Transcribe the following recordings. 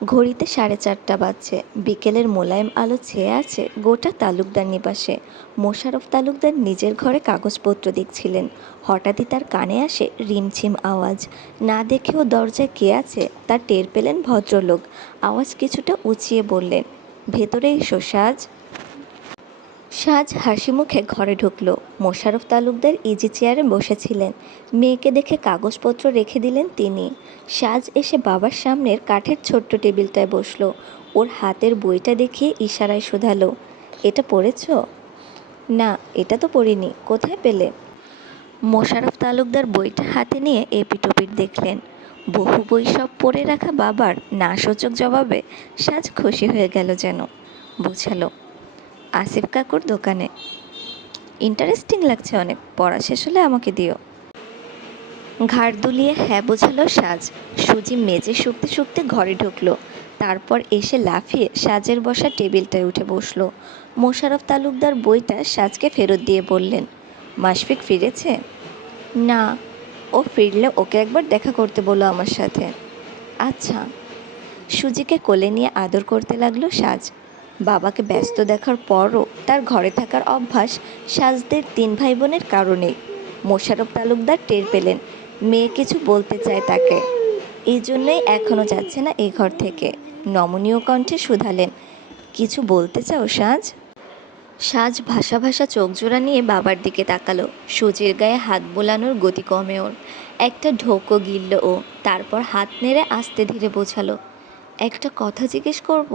ঘড়িতে 4:30 বাজছে। বিকেলের মোলায়েম আলো ছেয়ে আছে গোটা তালুকদার নিবাসে। মোশাররফ তালুকদার নিজের ঘরে কাগজপত্র দেখছিলেন। হঠাৎই তার কানে আসে রিমঝিম আওয়াজ। না দেখেও দরজায় কে আছে তা টের পেলেন ভদ্রলোক। আওয়াজ কিছুটা উঁচিয়ে বললেন, ভেতরে এসো সাজ। সাজ হাসিমুখে ঘরে ঢুকল। মোশাররফ তালুকদার ইজি চেয়ারে বসেছিলেন। মেয়েকে দেখে কাগজপত্র রেখে দিলেন তিনি। সাজ এসে বাবার সামনের কাঠের ছোট্ট টেবিলটায় বসল। ওর হাতের বইটা দেখিয়ে ইশারায় শুধালো, এটা পড়েছ? না, এটা তো পড়িনি, কোথায় পেলে? মোশাররফ তালুকদার বইটা হাতে নিয়ে এপিটোপিট দেখলেন। বহু বই সব পড়ে রাখা বাবার নাসূচক জবাবে সাজ খুশি হয়ে গেল যেন। বুঝালো, আসিফ কাকুর দোকানে। ইন্টারেস্টিং লাগছে অনেক, পড়া শেষ হলে আমাকে দিও। ঘাড় দুলিয়ে হ্যাঁ বোঝালো সাজ। সুজি মেজে শুকতে শুকতে ঘরে ঢুকলো। তারপর এসে লাফিয়ে সাজের বসা টেবিলটায় উঠে বসলো। মোশাররফ তালুকদার বইটা সাজকে ফেরত দিয়ে বললেন, মাশফিক ফিরেছে? না, ও ফিরলে ওকে একবার দেখা করতে বলো আমার সাথে। আচ্ছা। সুজিকে কোলে নিয়ে আদর করতে লাগলো সাজ। বাবাকে ব্যস্ত দেখার পরও তার ঘরে থাকার অভ্যাস সাজদের 3 ভাই বোনের কারণেই। মোশাররফ তালুকদার টের পেলেন মেয়ে কিছু বলতে চায় তাকে, এই জন্যই এখনও যাচ্ছে না এই ঘর থেকে। নমনীয় কণ্ঠে শুধালেন, কিছু বলতে চাও সাজ? সাজ ভাসা ভাসা চোখ জোড়া নিয়ে বাবার দিকে তাকালো। সুজির গায়ে হাত বোলানোর গতি কমে ওর। একটা ঢোকও গিলল ও। তারপর হাত নেড়ে আস্তে ধীরে বোঝালো, একটা কথা জিজ্ঞেস করব?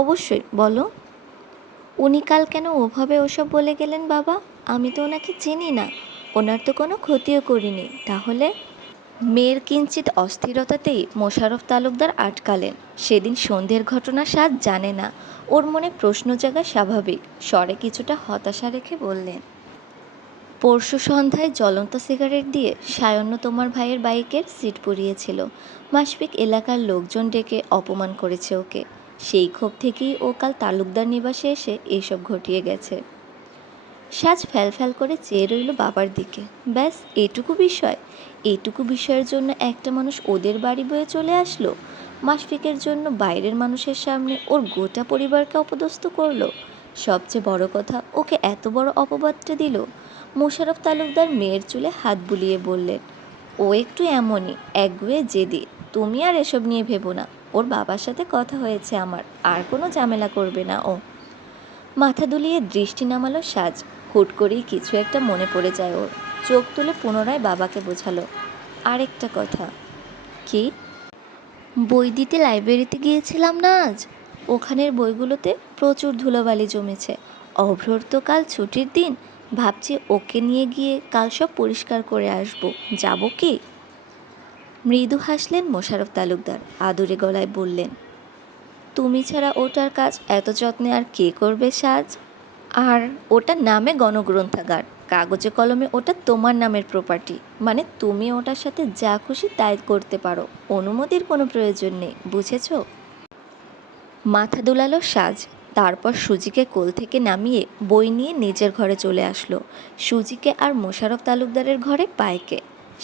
অবশ্যই, বলো। উনি কাল কেন ওভাবে ওসব বলে গেলেন বাবা? আমি তো ওনাকে চিনি না, ওনার তো কোনো ক্ষতিও করিনি। তাহলে? মেয়ের কিঞ্চিত অস্থিরতাতেই মোশাররফ তালুকদার আটকালেন। সেদিন সন্ধ্যের ঘটনা সাজ জানে না। ওর মনে প্রশ্ন জাগা স্বাভাবিক। স্বরে কিছুটা হতাশা রেখে বললেন, পরশু সন্ধ্যায় জ্বলন্ত সিগারেট দিয়ে সায়ন্য তোমার ভাইয়ের বাইকের সিট পুড়িয়েছিল। মাশফিক এলাকার লোকজন ডেকে অপমান করেছে ওকে। সেই ক্ষোভ থেকেই ও কাল তালুকদার নিবাসে এসে এইসব ঘটিয়ে গেছে। সাজ ফ্যাল করে চেয়ে রইল বাবার দিকে। ব্যাস এটুকু বিষয়? এইটুকু বিষয়ের জন্য একটা মানুষ ওদের বাড়ি বয়ে চলে আসলো? মাশফিকের জন্য বাইরের মানুষের সামনে ওর গোটা পরিবারকে অপদস্থ করলো। সবচেয়ে বড় কথা, ওকে এত বড় অপবাদটা দিল। মোশাররফ তালুকদার মেয়ের চুলে হাত বুলিয়ে বললেন, ও একটু এমনই, একগুঁয়ে জেদি। তুমি আর এসব নিয়ে ভেবো না। ওর বাবার সাথে কথা হয়েছে আমার, আর কোনো ঝামেলা করবে না ও। মাথা দুলিয়ে দৃষ্টি নামালো সাজ। হুট করেই কিছু একটা মনে পড়ে যায় ওর। চোখ তুলে পুনরায় বাবাকে বোঝালো, আরেকটা কথা। কি? বই দিতে লাইব্রেরিতে গিয়েছিলাম না আজ। ওখানের বইগুলোতে প্রচুর ধুলোবালি জমেছে। অভ্রর তো কাল ছুটির দিন। ভাবছি ওকে নিয়ে গিয়ে কাল সব পরিষ্কার করে আসবো। যাব কি? মৃদু হাসলেন মোশাররফ তালুকদার। আদুরে গলায় বললেন, তুমি ছাড়া ওটার কাজ এত যত্নে আর কে করবে সাজ? আর ওটা নামে গণগ্রন্থাগার, কাগজে কলমে ওটা তোমার নামের প্রপার্টি। মানে তুমি ওটার সাথে যা খুশি তাই করতে পারো, অনুমতির কোনো প্রয়োজন নেই, বুঝেছ? মাথা দুলালো সাজ। তারপর সুজিকে কোল থেকে নামিয়ে বই নিয়ে নিজের ঘরে চলে আসলো। সুজিকে আর মোশাররফ তালুকদারের ঘরে পায়কে।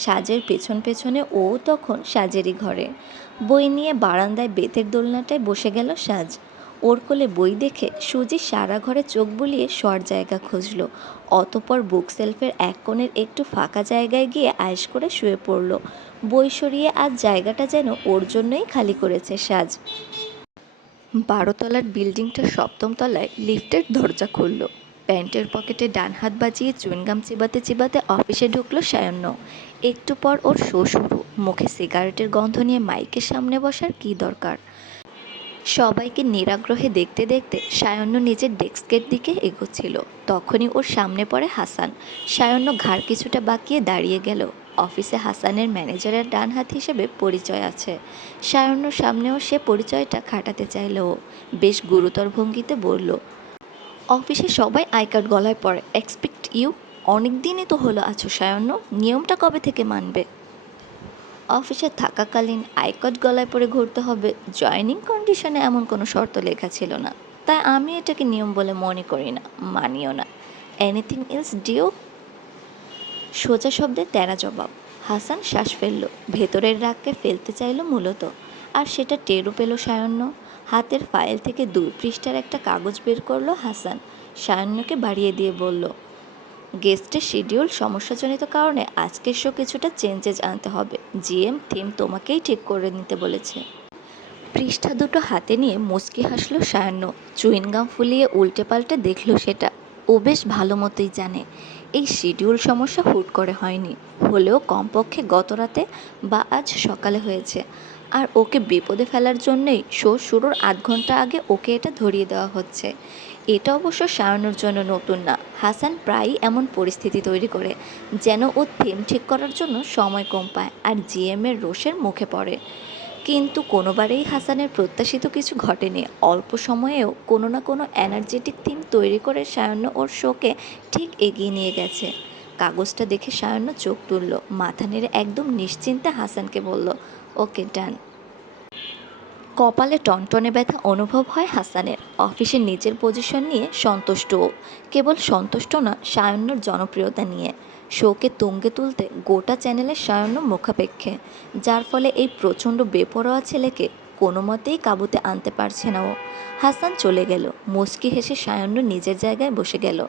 সাজের পেছন পেছনে ও তখন সাজেরই ঘরে। বই নিয়ে বারান্দায় বেতের দোলনাটায় বসে গেল সাজ। ওর কোলে বই দেখে সুজি সারা ঘরে চোখ বুলিয়ে শোয়ার জায়গা খুঁজল। অতপর বুক সেলফের এক কোণের একটু ফাঁকা জায়গায় গিয়ে আয়েশ করে শুয়ে পড়ল। বই সরিয়ে আজ জায়গাটা যেন ওর জন্যই খালি করেছে সাজ। 12 তলার বিল্ডিংটার 7ম তলায় লিফটের দরজা খুলল। প্যান্টের পকেটে ডান হাত বাজিয়ে চুইংগাম চিবাতে চিবাতে অফিসে ঢুকলো সায়ন্য। একটু পর ওর শো শুরু। মুখে সিগারেটের গন্ধ নিয়ে মাইকের সামনে বসার কী দরকার? সবাইকে নিরাগ্রহে দেখতে দেখতে সায়ন্য নিজের ডেস্কের দিকে এগোচ্ছিল। তখনই ওর সামনে পড়ে হাসান। সায়ন্য ঘাড় কিছুটা বাঁকিয়ে দাঁড়িয়ে গেল। অফিসে হাসানের ম্যানেজারের ডান হাত হিসেবে পরিচয় আছে। সায়ন্যর সামনেও সে পরিচয়টা খাটাতে চাইল ও। বেশ গুরুতর ভঙ্গিতে বলল, অফিসে সবাই আই কার্ড গলায় পড়ে, এক্সপেক্ট ইউ। অনেক দিনই তো হলো আছো সায়ন্য, নিয়মটা কবে থেকে মানবে? অফিসে থাকাকালীন আই কার্ড গলায় পরে ঘুরতে হবে, জয়েনিং কন্ডিশনে এমন কোনো শর্ত লেখা ছিল না। তাই আমি এটাকে নিয়ম বলে মনে করি না, মানিও না। এনিথিং এলস ডিও? সোজা শব্দে তেরা জবাব। হাসান শ্বাস ফেলল। ভেতরের রাগকে ফেলতে চাইল মূলত। আর সেটা টেরও পেল সায়ন্য। হাতের ফাইল থেকে 2 পৃষ্ঠার একটা কাগজ বের করলো হাসান। সায়ন্যকে বাড়িয়ে দিয়ে বলল, গেস্টের শিডিউল সমস্যাজনিত কারণে আজকের শো কিছুটা চেঞ্জেস আনতে হবে। জিএম থিম তোমাকেই ঠিক করে নিতে বলেছে। পৃষ্ঠা দুটো হাতে নিয়ে মুচকি হাসল সায়ান্ন। চুইনগাম ফুলিয়ে উল্টে পাল্টে দেখল সেটা। ও বেশ ভালো মতোই জানে এই শিডিউল সমস্যা হুট করে হয়নি, হলেও কমপক্ষে গত রাতে বা আজ সকালে হয়েছে। আর ওকে বিপদে ফেলার জন্যই শো শুরুর 8 ঘন্টা আগে ওকে এটা ধরিয়ে দেওয়া হচ্ছে। এটা অবশ্য সায়ানোর জন্য নতুন না। হাসান প্রায়ই এমন পরিস্থিতি তৈরি করে যেন ও থিম ঠিক করার জন্য সময় কম পায় আর জিএমের রোষের মুখে পড়ে। কিন্তু কোনোবারেই হাসানের প্রত্যাশিত কিছু ঘটেনি। অল্প সময়েও কোনো না কোনো এনার্জেটিক থিম তৈরি করে সায়ান্ন ওর শোকে ঠিক এগিয়ে নিয়ে গেছে। কাগজটা দেখে সায়ান্ন চোখ তুলল, মাথা নেড়ে একদম নিশ্চিন্তে হাসানকে বলল, ওকে ডান। কপালে টনটনে ব্যথা অনুভব হয় হাসানের। অফিসে নিজের পজিশন নিয়ে সন্তুষ্ট ও। কেবল সন্তুষ্ট না, সায়ন্যর জনপ্রিয়তা নিয়ে। শোকে তুঙ্গে তুলতে গোটা চ্যানেলের সায়ন্য মুখাপেক্ষে, যার ফলে এই প্রচণ্ড বেপরোয়া ছেলেকে কোনো মতেই কাবুতে আনতে পারছে না ও। হাসান চলে গেল। মুচকি হেসে সায়ন্য নিজের জায়গায় বসে গেল।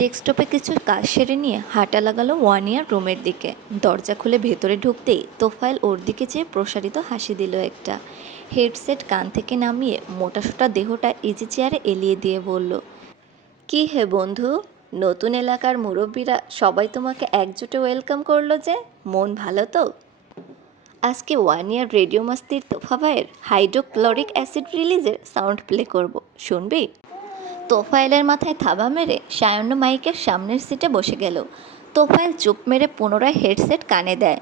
ডেস্কটপে কিছু কাজ সেরে নিয়ে হাঁটা লাগালো ওয়ানিয়ার রুমের দিকে। দরজা খুলে ভেতরে ঢুকতেই তোফায়েল ওর দিকে চেয়ে প্রসারিত হাসি দিল একটা। হেডসেট কান থেকে নামিয়ে মোটাসোটা দেহটা ইজি চেয়ারে এলিয়ে দিয়ে বলল, কি হে বন্ধু, নতুন এলাকার মুরব্বীরা সবাই তোমাকে একজোটে ওয়েলকাম করলো যে, মন ভালো তো? আজকে ওয়ানিয়ার রেডিও মাস্তির তোফা ভাইয়ের হাইড্রোক্লোরিক অ্যাসিড রিলিজের সাউন্ড প্লে করব, শুনবি? তোফায়েলের মাথায় থাবা মেরে সায়ন্য মাইকের সামনের সিটে বসে গেল। তোফায়েল চুপ মেরে পুনরায় হেডসেট কানে দেয়।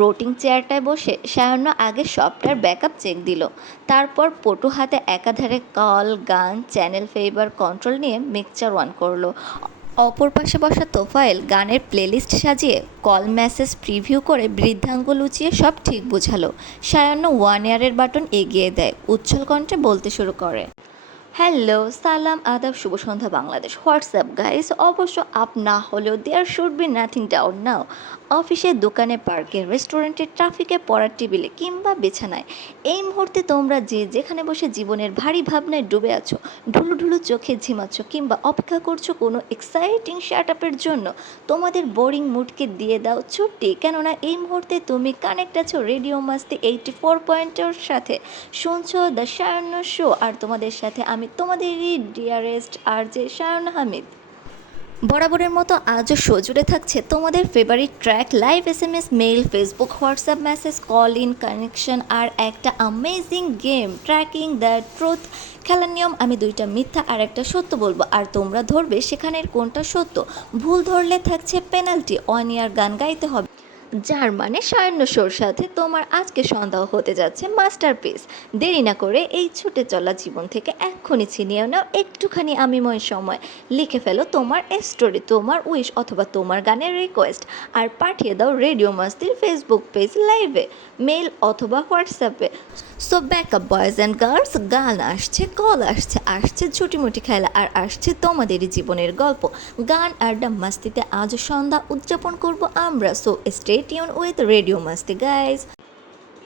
রোটিং চেয়ারটায় বসে সায়ন্য আগে সফটওয়্যার ব্যাকআপ চেক দিল। তারপর পটু হাতে একাধারে কল, গান, চ্যানেল ফেভার কন্ট্রোল নিয়ে মিক্সচার অন করলো। অপর পাশে বসা তোফায়েল গানের প্লেলিস্ট সাজিয়ে কল মেসেজ প্রিভিউ করে বৃদ্ধাঙ্গুল উঁচিয়ে সব ঠিক বোঝালো। সায়ান্ন ওয়ান ইয়ারের বাটন এগিয়ে দেয়, উচ্ছল কণ্ঠে বলতে শুরু করে, হ্যালো, সালাম, আদাব, শুভ সন্ধ্যা বাংলাদেশ। হোয়াটসঅ্যাপ গাইস, অবশ্য আপ না হলেও there should be nothing doubt now. অফিসে, দোকানে, পার্কে, রেস্টুরেন্টে, ট্রাফিকে, পড়ার টেবিলে কিংবা বিছানায় এই মুহূর্তে তোমরা যে যেখানে বসে জীবনের ভারী ভাবনায় ডুবে আছো, ঢুলু ঢুলু চোখে ঝিমাচ্ছ কিংবা অপেক্ষা করছো কোনো এক্সাইটিং শার্ট আপের জন্য, তোমাদের বোরিং মুডকে দিয়ে দাও ছুটি, কেননা এই মুহূর্তে তুমি কানেক্ট আছো রেডিও মাস্তি 84.0 সাথে। শুনছো দ্য সায়ন্য শো, আর তোমাদের সাথে আমি তোমাদেরই ডিয়ারেস্ট আর যে সায়ন হামিদ। বরাবরের মতো আজও শো জুড়ে থাকছে তোমাদের favourite track, live SMS, mail, Facebook, WhatsApp message, call in, connection আর একটা amazing game, tracking the truth. খেলার নিয়ম, আমি 2টা মিথ্যা আর একটা সত্য বলবো, আর তোমরা ধরবে সেখানের কোনটা সত্য। ভুল ধরলে থাকছে পেনাল্টি, অন ইয়ার গান গাইতে হবে, যার মানে সায়ন্য শোর সাথে তোমার আজকে সন্ধ্যা হতে যাচ্ছে মাস্টারপিস। দেরি না করে এই ছুটে চলা জীবন থেকে এক্ষুনি ছিনিয়ে নাও একটুখানি আমিময় সময়। লিখে ফেলো তোমার স্টোরি, তোমার উইশ অথবা তোমার গানের রিকোয়েস্ট, আর পাঠিয়ে দাও রেডিও মাস্তির ফেসবুক পেজ লাইভে, মেল অথবা হোয়াটসঅ্যাপে। So backup boys and girls, গান আসছে, কল আসছে, আসছে ঝুটিমুটি খেলা, আর আসছে তোমাদেরই জীবনের গল্প। গান আড্ডা মাস্তিতে আজ সন্ধ্যা উদযাপন করব আমরা। So stay tune with radio Masti guys.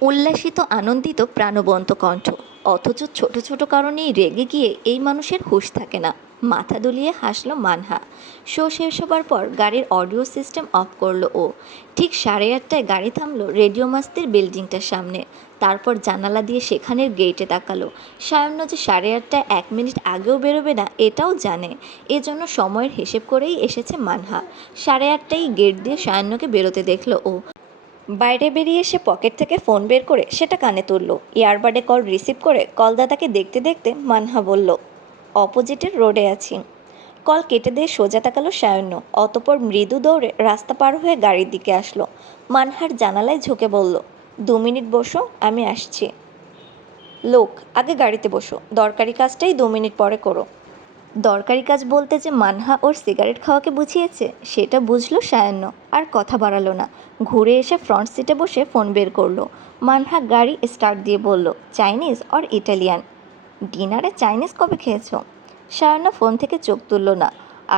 উল্লাসিত, আনন্দিত, প্রাণবন্ত কণ্ঠ। অথচ ছোট ছোট কারণেই রেগে গিয়ে এই মানুষের হুঁশ থাকে না। মাথা দুলিয়ে হাসলো মানহা। শো শেষ হবার পর গাড়ির অডিও সিস্টেম অফ করলো ও। ঠিক 8:30টায় গাড়ি থামলো রেডিও মাস্তির বিল্ডিংটার সামনে। তারপর জানালা দিয়ে সেখানের গেটে তাকালো। সায়ন্য যে 8:30টায় 1 মিনিট আগেও বেরোবে না এটাও জানে, এজন্য সময়ের হিসেব করেই এসেছে মানহা। 8:30টায় গেট দিয়ে সায়ন্যকে বেরোতে দেখলো ও। বাইরে বেরিয়ে এসে পকেট থেকে ফোন বের করে সেটা কানে তুলল। ইয়ারবাডে কল রিসিভ করে কলদাতাকে দেখতে দেখতে মানহা বলল, অপোজিটের রোডে আছি। কল কেটে দিয়ে সোজা তাকালো সায়ন্য, অতপর মৃদু দৌড়ে রাস্তা পার হয়ে গাড়ির দিকে আসলো। মানহার জানালায় ঝুঁকে বলল, 2 মিনিট বসো, আমি আসছি। লোক, আগে গাড়িতে বসো, দরকারি কাজটাই 2 মিনিট পরে করো। দরকারি কাজ বলতে যে মানহা ওর সিগারেট খাওয়াকে বুঝিয়েছে সেটা বুঝলো সায়ান্ন, আর কথা বাড়ালো না। ঘুরে এসে ফ্রন্ট সিটে বসে ফোন বের করলো। মানহা গাড়ি স্টার্ট দিয়ে বলল, চাইনিজ অর ইটালিয়ান? ডিনারে চাইনিজ কবে খেয়েছো? সায়ান্ন ফোন থেকে চোখ তুলল না।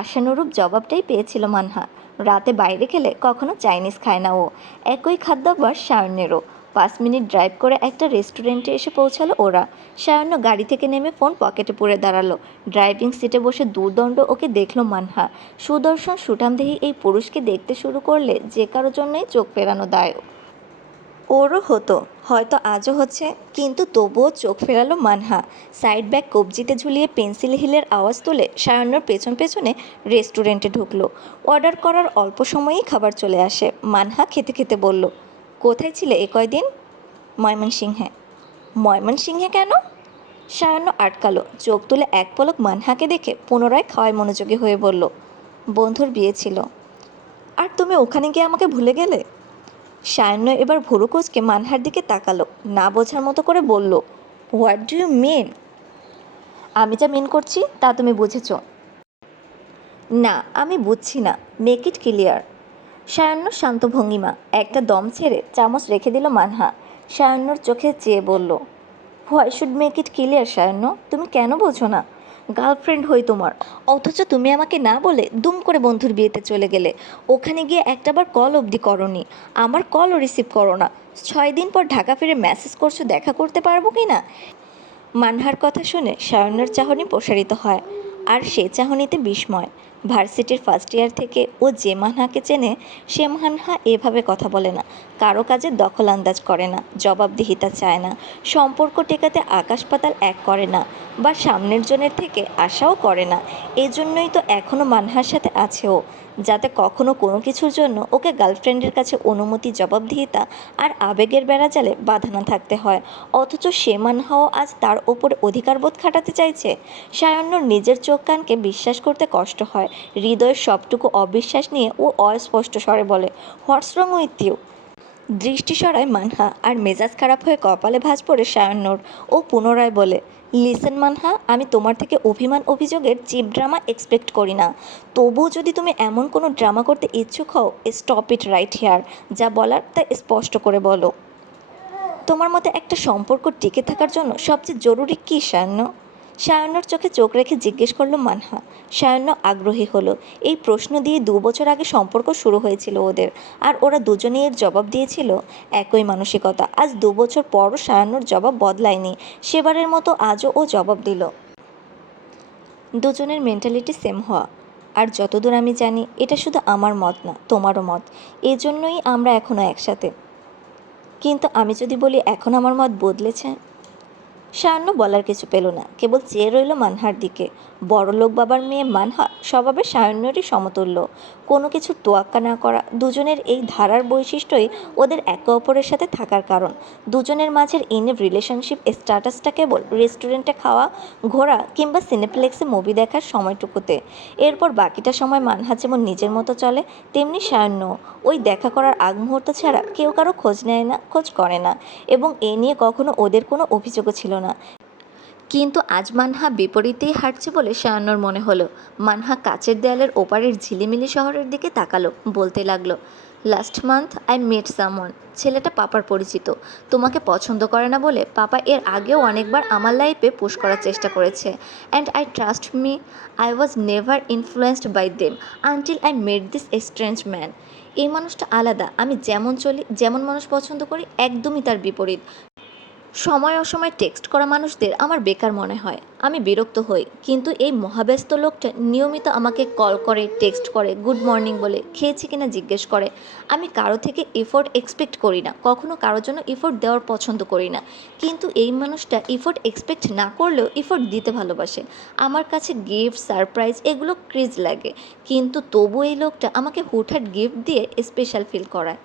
আশানুরূপ জবাবটাই পেয়েছিল মানহা। রাতে বাইরে খেলে কখনো চাইনিজ খায় না ও। একই খাদ্যাভ্যাস সায়ন্নেরও। 5 মিনিট ড্রাইভ করে একটা রেস্টুরেন্টে এসে পৌঁছালো ওরা। সায়ান্য গাড়ি থেকে নেমে ফোন পকেটে পুরে দাঁড়ালো। ড্রাইভিং সিটে বসে দুর্দণ্ড ওকে দেখলো মানহা। সুদর্শন সুঠামদেহী এই পুরুষকে দেখতে শুরু করলে যে কারো জন্যই চোখ ফেরানো দায়। ওরও হতো, হয়তো আজও হচ্ছে, কিন্তু তবুও চোখ ফেরালো মানহা। সাইড ব্যাগ কবজিতে ঝুলিয়ে পেন্সিল হিলের আওয়াজ তুলে সায়ান্নর পেছন পেছনে রেস্টুরেন্টে ঢুকলো। অর্ডার করার অল্প সময়েই খাবার চলে আসে। মানহা খেতে খেতে বলল, কোথায় ছিলে এ কয়দিন? ময়মনসিংহে। ময়মনসিংহে কেন? সায়ান্ন আটকালো। চোখ তুলে এক পলক মানহাকে দেখে পুনরায় খাওয়ায় মনোযোগী হয়ে বলল, বন্ধুর বিয়ে ছিল। আর তুমি ওখানে গিয়ে আমাকে ভুলে গেলে? সায়ান্ন এবার ভুরু কুঁচকে মানহার দিকে তাকালো, না বোঝার মতো করে বলল, হোয়াট ডু ইউ মিন? আমি যা মিন করছি তা তুমি বুঝেছ? না, আমি বুঝছি না, মেক ইট ক্লিয়ার। সায়ান্ন শান্ত ভঙ্গিমা। একটা দম ছেড়ে চামচ রেখে দিল মানহা। সায়ান্নর চোখে চেয়ে বলল, why should make it clear Sayanno? তুমি কেন বোঝো না? গার্লফ্রেন্ড হই তোমার, অথচ তুমি আমাকে না বলে দুম করে বন্ধুর বিয়েতে চলে গেলে। ওখানে গিয়ে একটাবার কল অবধি করনি, আমার কলও রিসিভ করো না। 6 দিন পর ঢাকা ফিরে মেসেজ করছো দেখা করতে পারবো কি না। মানহার কথা শুনে সায়নের চাহনি প্রসারিত হয়, আর সে চাহনিতে বিস্ময়। ভার্সিটির ফার্স্ট ইয়ার থেকে ও যে মানহাকে চেনে, সে মানহা এভাবে কথা বলে না, কারো কাজে দখল আন্দাজ করে না, জবাবদিহিতা চায় না, সম্পর্ক টেকাতে আকাশ পাতাল এক করে না, বা সামনের জনের থেকে আশাও করে না। এজন্যই তো এখনও মানহার সাথে আছে ও, যাতে কখনো কোনো কিছুর জন্য ওকে গার্লফ্রেন্ডের কাছে অনুমতি, জবাবদিহিতা আর আবেগের বেড়াজালে বাঁধা না থাকতে হয়। অথচ সে মানহাও আজ তার ওপরে অধিকারবোধ খাটাতে চাইছে। সায়ান্নর নিজের চোখ কানকে বিশ্বাস করতে কষ্ট হয়। হৃদয়ের সবটুকু অবিশ্বাস নিয়ে ও অস্পষ্ট স্বরে বলে, হোয়াটস রং উইথ ইউ? দৃষ্টি সরায় মানহা, আর মেজাজ খারাপ হয়ে কপালে ভাঁজ পড়ে সায়ান্নর। ও পুনরায় বলে, লিসেন মানহা, আমি তোমার থেকে অভিমান অভিযোগের চিপ ড্রামা এক্সপেক্ট করি না। তবুও যদি তুমি এমন কোনো ড্রামা করতে ইচ্ছুক হও, স্টপ ইট রাইট হিয়ার। যা বলার তা স্পষ্ট করে বলো। তোমার মতে একটা সম্পর্ক টিকে থাকার জন্য সবচেয়ে জরুরি কী সায়ান্ন? সায়ান্নর চোখে চোখ রেখে জিজ্ঞেস করলো মানহা। সায়ান্ন আগ্রহী হলো। এই প্রশ্ন দিয়ে 2 বছর আগে সম্পর্ক শুরু হয়েছিল ওদের, আর ওরা দুজনেই এর জবাব দিয়েছিল একই মানসিকতা। আজ 2 বছর পরও সায়ান্নর জবাব বদলায়নি। সেবারের মতো আজও ও জবাব দিল, দুজনের মেন্টালিটি সেম হওয়া। আর যতদূর আমি জানি এটা শুধু আমার মত না, তোমারও মত। এজন্যই আমরা এখনও একসাথে। কিন্তু আমি যদি বলি এখন আমার মত বদলেছে? সায়ান্ন বলার কিছু পেল না, কেবল চেয়ে রইল মানহার দিকে। বড়লোক বাবার মেয়ে মানহা স্বভাবে সায়ান্নরই সমতুল্য। কোনো কিছুর তোয়াক্কা না করা, দুজনের এই ধারার বৈশিষ্ট্যই ওদের একে অপরের সাথে থাকার কারণ। দুজনের মাঝের ইন রিলেশনশিপ স্ট্যাটাসটা কেবল রেস্টুরেন্টে খাওয়া, ঘোরা কিংবা সিনেপ্লেক্সে মুভি দেখার সময়টুকুতে। এরপর বাকিটা সময় মানহা যেমন নিজের মতো চলে, তেমনি সায়ান্ন ওই দেখা করার আগ মুহূর্ত ছাড়া কেউ কারো খোঁজ নেয় না, খোঁজ করে না, এবং এ নিয়ে কখনো ওদের কোনো অভিযোগও ছিল না। কিন্তু আজ মানহা বিপরীতেই হাঁটছে বলে সায়ান্নর মনে হলো। মানহা কাচের দেয়ালের ওপারের ঝিলিমিলি শহরের দিকে তাকালো, বলতে লাগলো, last month I met someone. ছেলেটা পাপার পরিচিত। তোমাকে পছন্দ করে না বলে পাপা এর আগেও অনেকবার আমার লাইফে পুশ করার চেষ্টা করেছে, and I trust me, I was never influenced by them until I met this strange man. এই মানুষটা আলাদা। আমি যেমন চলি, যেমন মানুষ পছন্দ করি, একদমই তার বিপরীত। সময় অসময় টেক্সট করা মানুষদের আমার বেকার মনে হয়, আমি বিরক্ত হই। কিন্তু এই মহাব্যস্ত লোকটা নিয়মিত আমাকে কল করে, টেক্সট করে, গুড মর্নিং বলে, খেয়েছি কিনা জিজ্ঞেস করে। আমি কারো থেকে এফোর্ট এক্সপেক্ট করি না, কখনো কারোর জন্য এফোর্ট দেওয়ার পছন্দ করি না। কিন্তু এই মানুষটা এফোর্ট এক্সপেক্ট না করলেও এফোর্ট দিতে ভালোবাসে। আমার কাছে গিফট, সারপ্রাইজ এগুলো ক্রেজ লাগে, কিন্তু তবু এই লোকটা আমাকে হুটহাট গিফট দিয়ে স্পেশাল ফিল করায়।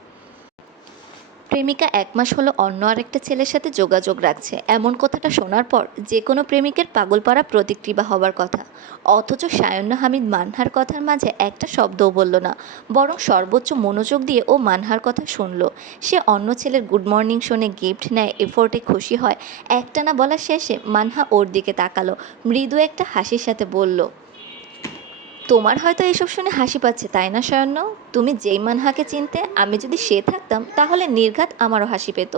প্রেমিকা 1 মাস হলো অন্য আরেকটা ছেলের সাথে যোগাযোগ রাখছে, এমন কথাটা শোনার পর যে কোনো প্রেমিকের পাগলপাড়া প্রতিক্রিয়া হওয়ার কথা। অথচ সায়ন্য হামিদ মানহার কথার মাঝে একটা শব্দও বলল না, বরং সর্বোচ্চ মনোযোগ দিয়ে ও মানহার কথা শুনল। সে অন্য ছেলের গুড মর্নিং শুনে গিফট নেয়, এফোর্টে খুশি হয়। একটানা বলা শেষে মানহা ওর দিকে তাকালো, মৃদু একটা হাসির সাথে বলল, তোমার হয়তো এসব শুনে হাসি পাচ্ছে তাই না সায়ন্য? তুমি যেই মানহাকে চিনতে, আমি যদি সে থাকতাম তাহলে নির্ঘাত আমারও হাসি পেত।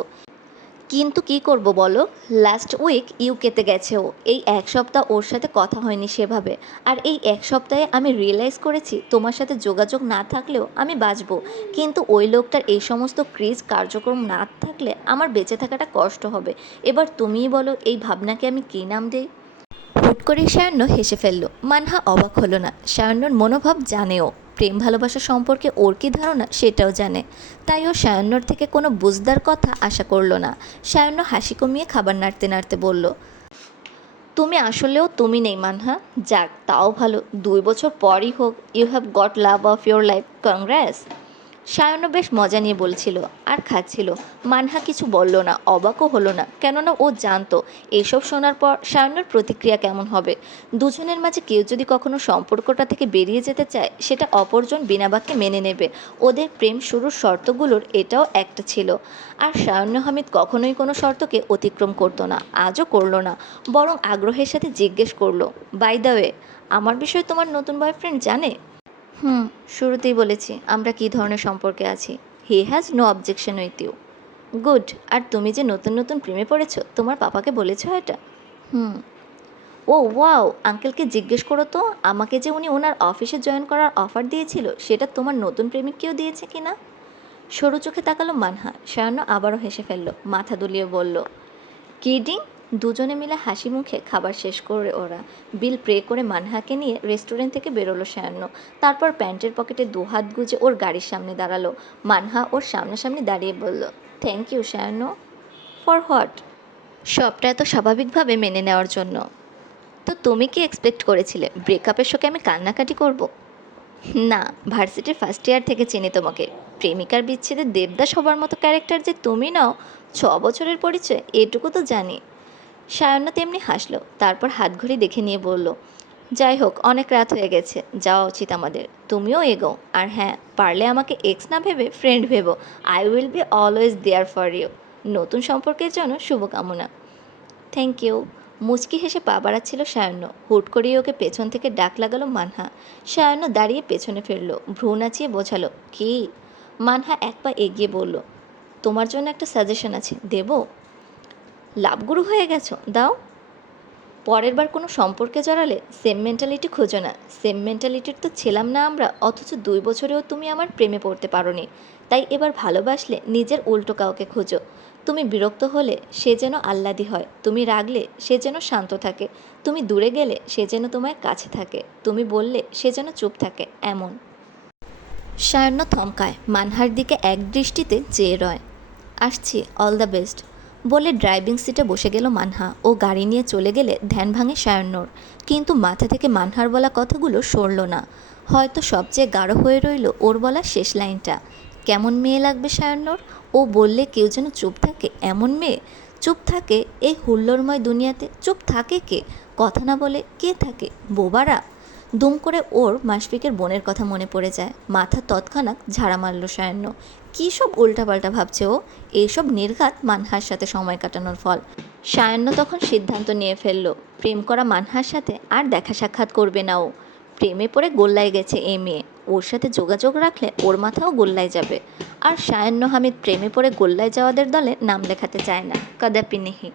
কিন্তু কি করব বলো, লাস্ট উইক ইউকেতে গেছে ও। এই এক সপ্তাহ ওর সাথে কথা হয়নি সেভাবে। আর এই এক সপ্তাহে আমি রিয়েলাইজ করেছি তোমার সাথে যোগাযোগ না থাকলেও আমি বাঁচবো, কিন্তু ওই লোকটার এই সমস্ত ক্রিজ কার্যক্রম না থাকলে আমার বেঁচে থাকাটা কষ্ট হবে। এবার তুমিই বলো এই ভাবনাকে আমি কী নাম দিই। হুট করে সায়ান্য হেসে ফেলল। মানহা অবাক হলো না। সায়ান্নর মনোভাব জানেও, প্রেম ভালোবাসা সম্পর্কে ওর কী ধারণা সেটাও জানে। তাই ও সায়ান্নর থেকে কোনো বুঝদার কথা আশা করলো না। সায়ান্য হাসি কমিয়ে খাবার নাড়তে নাড়তে বলল, তুমি আসলেও তুমি নেই মানহা। যাক তাও ভালো, 2 বছর পরই হোক, you have got love of your life, congrats. সায়নও বেশ মজা নিয়ে বলছিল আর খাচ্ছিল। মানহা কিছু বলল না, অবাকও হলো না, কেননা ও জানতো এইসব শোনার পর সায়নের প্রতিক্রিয়া কেমন হবে। দুজনের মাঝে কেউ যদি কখনো সম্পর্কটা থেকে বেরিয়ে যেতে চায়, সেটা অপরজন বিনা বাক্যে মেনে নেবে। ওদের প্রেম শুরুর শর্তগুলোর এটাও একটা ছিল। আর সায়ন্য হামিদ কখনোই কোনো শর্তকে অতিক্রম করতো না, আজও করলো না। বরং আগ্রহের সাথে জিজ্ঞেস করলো, বাই দ্য ওয়ে, আমার বিষয়ে তোমার নতুন বয়ফ্রেন্ড জানে? হুম, শুরুতেই বলেছি আমরা কী ধরনের সম্পর্কে আছি। He has no objection with you. Good. আর তুমি যে নতুন নতুন প্রেমে পড়েছো, তোমার পাপাকে বলেছো এটা? হুম। ও ওয়াও, আঙ্কেলকে জিজ্ঞেস করো তো আমাকে যে উনি ওনার অফিসে জয়েন করার অফার দিয়েছিল সেটা তোমার নতুন প্রেমিককেও দিয়েছে কি না। সরু চোখে তাকালো মানহা। সায়ান্ন আবারও হেসে ফেলল, মাথা দুলিয়ে বলল, কিডিং। দুজনে মিলে হাসি মুখে খাবার শেষ করে ওরা বিল পে করে মানহাকে নিয়ে রেস্টুরেন্ট থেকে বেরোলো সায়ান্ন। তারপর প্যান্টের পকেটে দুহাত গুজে ওর গাড়ির সামনে দাঁড়ালো। মানহা ওর সামনাসামনি দাঁড়িয়ে বলল, thank you Sayanno. For what? সবটা এত স্বাভাবিকভাবে মেনে নেওয়ার জন্য। তো তুমি কি এক্সপেক্ট করেছিলে ব্রেকআপের শোকে আমি কান্নাকাটি করব? না, ভার্সিটির ফার্স্ট ইয়ার থেকে চিনি তোমাকে। প্রেমিকার বিচ্ছেদে দেবদাস হবার মতো ক্যারেক্টার যে তুমি নাও, 6 বছরের পরিচয়, এটুকু তো জানি। সায়ন্য তেমনি হাসলো, তারপর হাত ঘড়ি দেখে নিয়ে বলল, যাই হোক অনেক রাত হয়ে গেছে, যাওয়া উচিত আমাদের। তুমিও এগো। আর হ্যাঁ, পারলে আমাকে এক্স না ভেবে ফ্রেন্ড ভেবো। I will be always there for you. নতুন সম্পর্কের জন্য শুভকামনা। Thank you. মুচকি হেসে পা বাড়াচ্ছিল সায়ন্য। হুট করেই ওকে পেছন থেকে ডাক লাগালো মানহা। সায়ন্য দাঁড়িয়ে পেছনে ফিরল, ভ্রু নাচিয়ে বোঝালো, কি? মানহা এক পা এগিয়ে বলল, তোমার জন্য একটা সাজেশন আছে, দেবো? লাভগুরু হয়ে গেছো, দাও। পরের বার কোনো সম্পর্কে জড়ালে সেম মেন্টালিটি খোঁজো না। সেম মেন্টালিটির তো ছিলাম না আমরা, অথচ 2 বছরেও তুমি আমার প্রেমে পড়তে পারোনি। তাই এবার ভালোবাসলে নিজের উল্টো কাউকে খোঁজো। তুমি বিরক্ত হলে সে যেন আহ্লাদি হয়, তুমি রাগলে সে যেন শান্ত থাকে, তুমি দূরে গেলে সে যেন তোমায় কাছে থাকে, তুমি বললে সে যেন চুপ থাকে, এমন। সায়ান্ন থমকায়, মানহার দিকে এক দৃষ্টিতে চেয়ে রয়। আসছি, অল দ্য বেস্ট বলে ড্রাইভিং সিটে বসে গেল মানহা। ও গাড়ি নিয়ে চলে গেলে ধ্যান ভাঙে সায়ন্নর, কিন্তু মাথা থেকে মানহার বলা কথাগুলো সরল না। হয়তো সবচেয়ে গাঢ় হয়ে রইল ওর বলা শেষ লাইনটা। কেমন মেয়ে লাগবে সায়ন্নর? ও বললে কেউ যেন চুপ থাকে, এমন মেয়ে। চুপ থাকে এই হুল্লোড়ময় দুনিয়াতে? চুপ থাকে কে? কথা না বলে কে থাকে? বোবারা। দুম করে ওর মাসফিকের বোনের কথা মনে পড়ে যায়। মাথা তৎক্ষণাৎ ঝাড়া মারল সায়ান্ন। কী সব উল্টাপাল্টা ভাবছে ও? এইসব নির্ঘাত মানহার সাথে সময় কাটানোর ফল। সায়ান্ন তখন সিদ্ধান্ত নিয়ে ফেলল, প্রেম করা মানহার সাথে আর দেখা সাক্ষাৎ করবে না ও। প্রেমে পড়ে গোল্লায় গেছে এ মেয়ে, ওর সাথে যোগাযোগ রাখলে ওর মাথাও গোল্লায় যাবে। আর সায়ান্ন হামিদ প্রেমে পড়ে গোল্লায় যাওয়াদের দলে নাম লেখাতে চায় না, কদাপি নেহি।